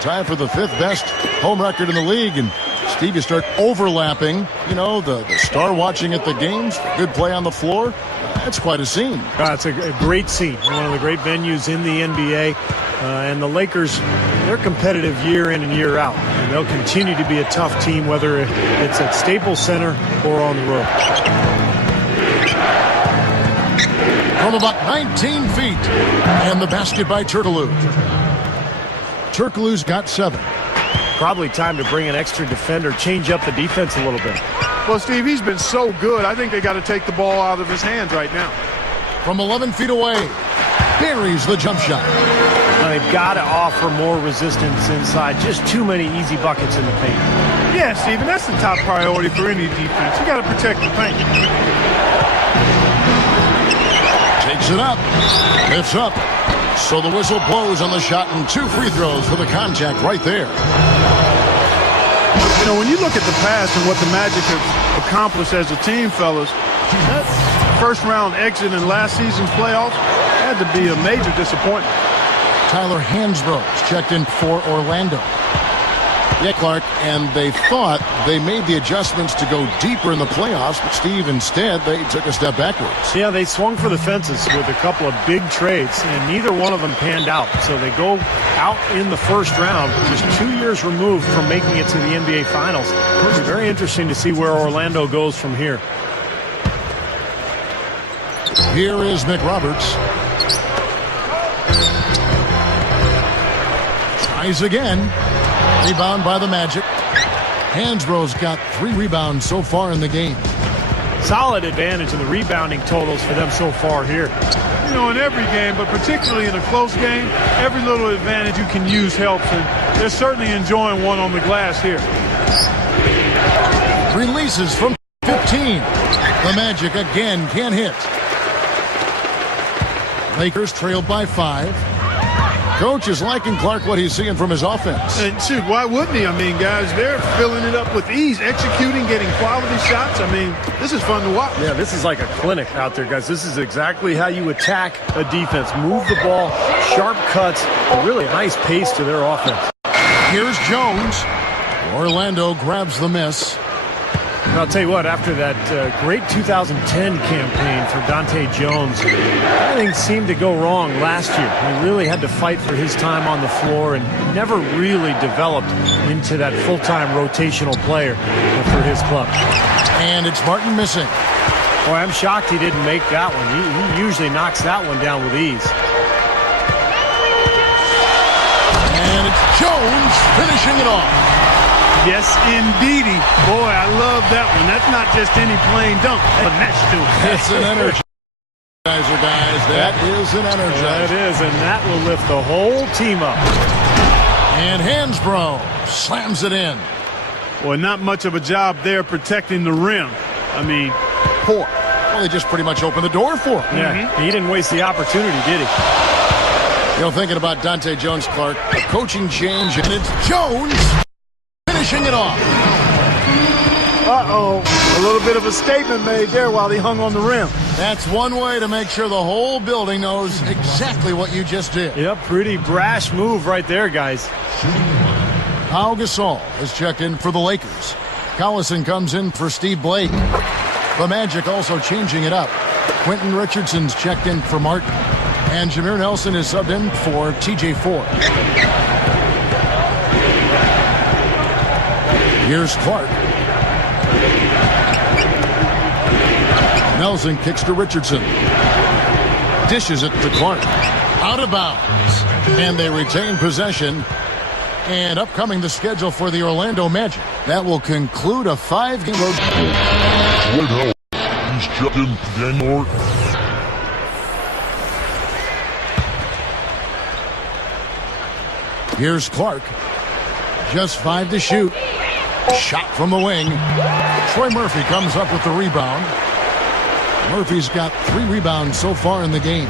tied for the 5th best home record in the league. And Steve, you start overlapping, you know, the star watching at the games, good play on the floor. That's quite a scene. It's a great scene. One of the great venues in the NBA. And the Lakers, they're competitive year in and year out. And they'll continue to be a tough team, whether it's at Staples Center or on the road. From about 19 feet. And the basket by Turkoglu. Turkoglu's got 7. Probably time to bring an extra defender, change up the defense a little bit. Well, Steve, he's been so good. I think they got to take the ball out of his hands right now. From 11 feet away, buries the jump shot. Now they've got to offer more resistance inside. Just too many easy buckets in the paint. Yeah, Steve, and that's the top priority for any defense. You got to protect the paint. Takes it up, lifts up. So the whistle blows on the shot and 2 free throws for the contact right there. You know, when you look at the past and what the Magic have accomplished as a team, fellas, that first round exit in last season's playoffs had to be a major disappointment. Tyler Hansbrough checked in for Orlando. Yeah, Clark, and they thought they made the adjustments to go deeper in the playoffs, but Steve, instead, they took a step backwards. Yeah, they swung for the fences with a couple of big trades, and neither one of them panned out. So they go out in the first round, just 2 years removed from making it to the NBA Finals. It'll be very interesting to see where Orlando goes from here. Here is McRoberts. Tries again. Rebound by the Magic. Hansbrough's got 3 rebounds so far in the game. Solid advantage in the rebounding totals for them so far here. You know, in every game, but particularly in a close game, every little advantage you can use helps, and they're certainly enjoying one on the glass here. Releases from 15. The Magic again can't hit. Lakers trailed by 5. Coach is liking Clark what he's seeing from his offense. And shoot, why wouldn't he? I mean, guys, they're filling it up with ease, executing, getting quality shots. I mean, this is fun to watch. Yeah, this is like a clinic out there, guys. This is exactly how you attack a defense. Move the ball, sharp cuts, a really nice pace to their offense. Here's Jones. Orlando grabs the miss. And I'll tell you what, after that great 2010 campaign for Dante Jones, everything seemed to go wrong last year. He really had to fight for his time on the floor and never really developed into that full-time rotational player for his club. And it's Martin missing. Boy, I'm shocked he didn't make that one. He usually knocks that one down with ease. And it's Jones finishing it off. Yes, indeedy. Boy, I love that one. That's not just any plain dunk. Finesse to it. That's an energizer, guys. That is an energizer. That is, and that will lift the whole team up. And Hansbrough slams it in. Boy, not much of a job there protecting the rim. I mean, poor. Well, they just pretty much opened the door for him. Yeah, he didn't waste the opportunity, did he? You know, thinking about Dante Jones, Clark, a coaching change, and it's Jones finishing it off. Uh-oh. A little bit of a statement made there while he hung on the rim. That's one way to make sure the whole building knows exactly what you just did. Yep, pretty brash move right there, guys. Pau Gasol is checked in for the Lakers. Collison comes in for Steve Blake. The Magic also changing it up. Quentin Richardson's checked in for Martin. And Jameer Nelson is subbed in for TJ Ford. Here's Clark. Nelson kicks to Richardson. Dishes it to Clark. Out of bounds. And they retain possession. And upcoming the schedule for the Orlando Magic. That will conclude a 5-game road. He's checked in for Daniel Orton. Here's Clark. Just 5 to shoot. Shot from the wing. Troy Murphy comes up with the rebound. Murphy's got 3 rebounds so far in the game.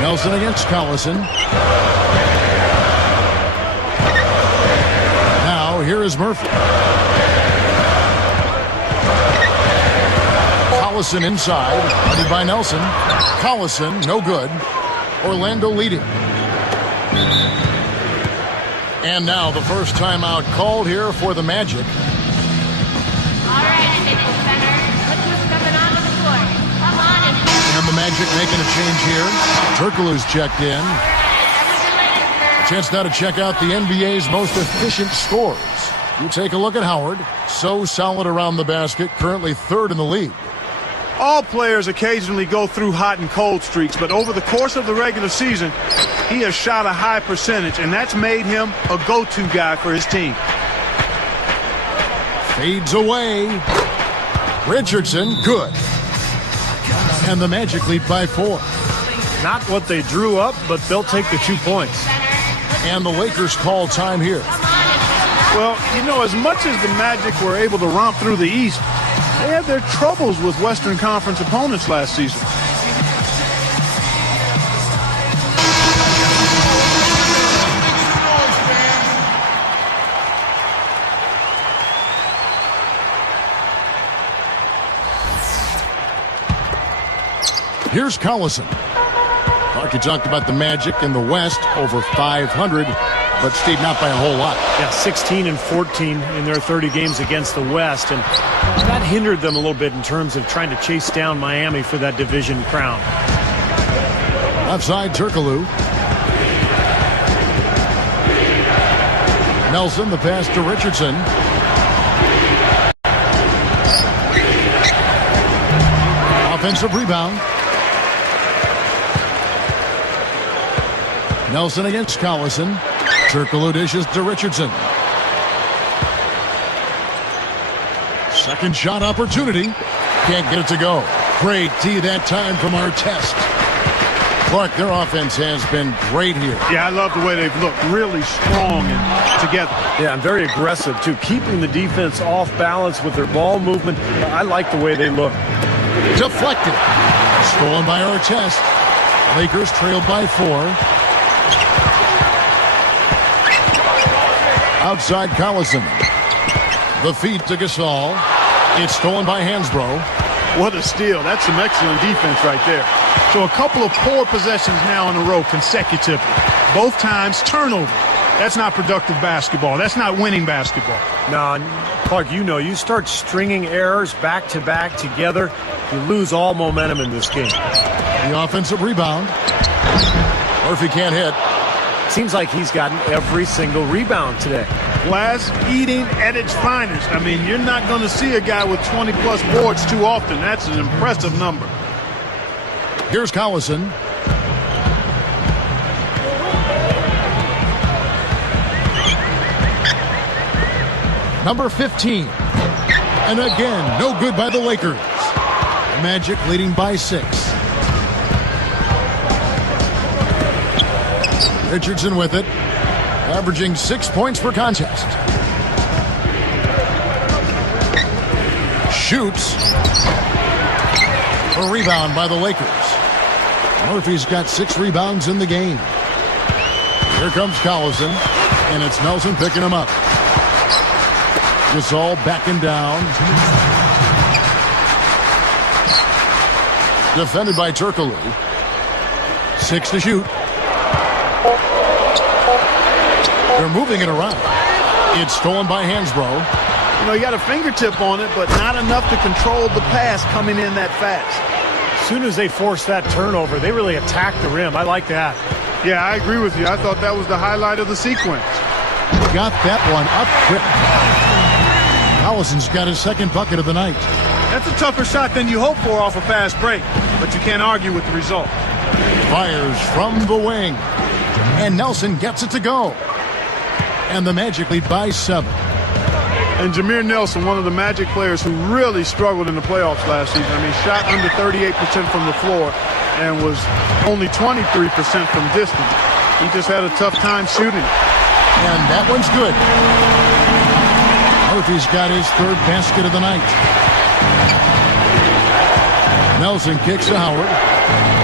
Nelson against Collison. Now here is Murphy. Collison inside. Guarded by Nelson. Collison, no good. Orlando leading. And now the first timeout called here for the Magic. All right, Staples Center. Look who's coming onto the court. Come on And the Magic making a change here. Turkoglu's checked in. A chance now to check out the NBA's most efficient scorers. You take a look at Howard. So solid around the basket, currently third in the league. All players occasionally go through hot and cold streaks, but over the course of the regular season, he has shot a high percentage, and that's made him a go-to guy for his team. Fades away. Richardson, good. And the Magic lead by 4. Not what they drew up, but they'll take the 2 points. And the Lakers call time here. Well, you know, as much as the Magic were able to romp through the East, they had their troubles with Western Conference opponents last season. Here's Collison. Mark, you talked about the Magic in the West, over 500, but Steve, not by a whole lot. Yeah, 16 and 14 in their 30 games against the West, and that hindered them a little bit in terms of trying to chase down Miami for that division crown. Outside Turkoglu. Nelson, the pass to Richardson. Offensive rebound. Nelson against Collison. Turkoglu dishes to Richardson. Second shot opportunity. Can't get it to go. Great D that time from Artest. Clark, their offense has been great here. Yeah, I love the way they've looked. Really strong and together. Yeah, and very aggressive, too. Keeping the defense off balance with their ball movement. I like the way they look. Deflected. Stolen by Artest. Lakers trailed by 4. Outside Collison. The feed to Gasol. It's stolen by Hansbrough. What a steal. That's some excellent defense right there. So a couple of poor possessions now in a row consecutively. Both times turnover. That's not productive basketball. That's not winning basketball. No, Clark, you know, you start stringing errors back-to-back together, you lose all momentum in this game. The offensive rebound. Murphy can't hit. Seems like he's gotten every single rebound today. Glass eating at its finest. I mean, you're not going to see a guy with 20-plus boards too often. That's an impressive number. Here's Collison. Number 15. And again, no good by the Lakers. Magic leading by 6. Richardson with it, averaging 6 points per contest. Shoots. A rebound by the Lakers. Murphy's got 6 rebounds in the game. Here comes Collison, and it's Nelson picking him up. Gasol backing down. Defended by Turkoglu. 6 to shoot. They're moving it around. It's stolen by Hansbrough. You know, he got a fingertip on it, but not enough to control the pass coming in that fast. As soon as they forced that turnover, they really attacked the rim. I like that. Yeah, I agree with you. I thought that was the highlight of the sequence. Got that one up quick. Collison's got his second bucket of the night. That's a tougher shot than you hope for off a fast break, but you can't argue with the result. Fires from the wing. And Nelson gets it to go. And the Magic lead by 7. And Jameer Nelson, one of the Magic players who really struggled in the playoffs last season. I mean, shot under 38% from the floor and was only 23% from distance. He just had a tough time shooting. And that one's good. Murphy's got his 3rd basket of the night. Nelson kicks to Howard.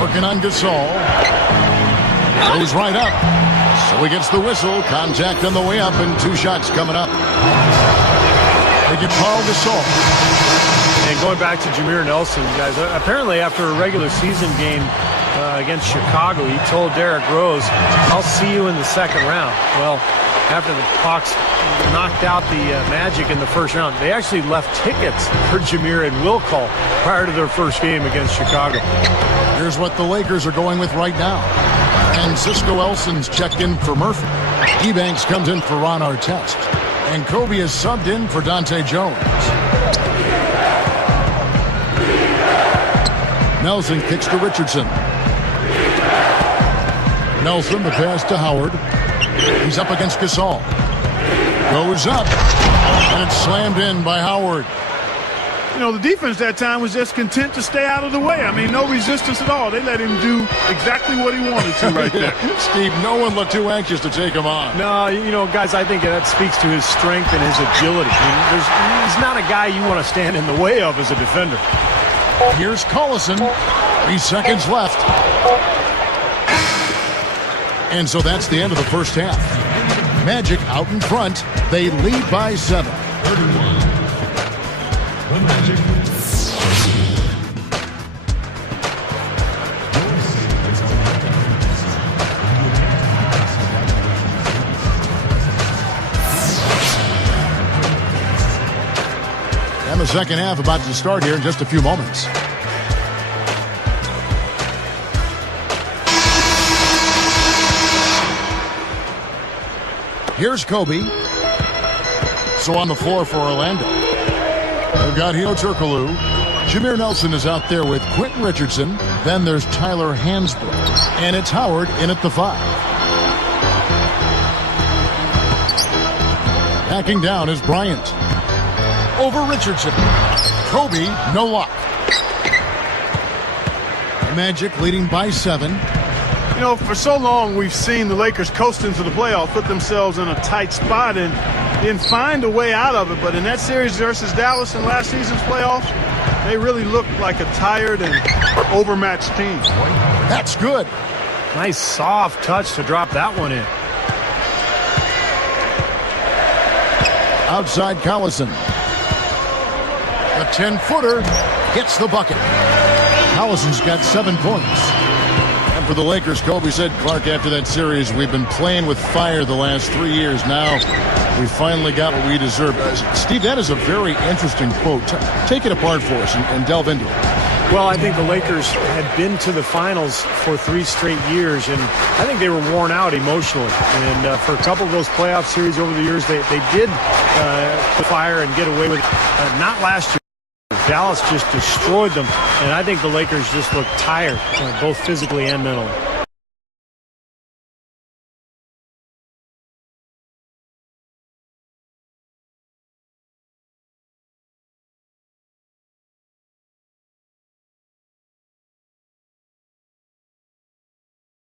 Working on Gasol. Goes right up. So he gets the whistle. Contact on the way up, and 2 shots coming up. They get Paul Gasol. And going back to Jameer Nelson, guys, apparently after a regular season game, against Chicago, he told Derrick Rose, "I'll see you in the second round." Well, after the Hawks knocked out the Magic in the first round, they actually left tickets for Jameer and will call prior to their first game against Chicago. Here's what the Lakers are going with right now. And Cisco Elson's checked in for Murphy. Ebanks comes in for Ron Artest. And Kobe is subbed in for Dante Jones. Nelson kicks to Richardson. Nelson, the pass to Howard. He's up against Gasol. Goes up. And it's slammed in by Howard. You know, the defense that time was just content to stay out of the way. I mean, no resistance at all. They let him do exactly what he wanted to right there. Steve, no one looked too anxious to take him on. No, you know, guys, I think that speaks to his strength and his agility. I mean, he's not a guy you want to stand in the way of as a defender. Here's Collison. 3 seconds left. And so that's the end of the first half. Magic out in front. They lead by 7. 31. The Magic. And the second half about to start here in just a few moments. Here's Kobe. So on the floor for Orlando. We've got Heo Turkoglu. Jameer Nelson is out there with Quentin Richardson. Then there's Tyler Hansbrough. And it's Howard in at the 5. Backing down is Bryant. Over Richardson. Kobe, no luck. The Magic leading by 7. You know, for so long we've seen the Lakers coast into the playoffs, put themselves in a tight spot and then find a way out of it. But in that series versus Dallas in last season's playoffs, they really looked like a tired and overmatched team. That's good. Nice soft touch to drop that one in. Outside Collison. The 10-footer gets the bucket. Collison's got 7 points. And for the Lakers, Kobe said, Clark, after that series, we've been playing with fire the last 3 years. Now we finally got what we deserve. Steve, that is a very interesting quote. Take it apart for us and delve into it. Well, I think the Lakers had been to the finals for 3 straight years, and I think they were worn out emotionally. And for a couple of those playoff series over the years, they did fire and get away with it. Not last year. Dallas just destroyed them, and I think the Lakers just looked tired, both physically and mentally.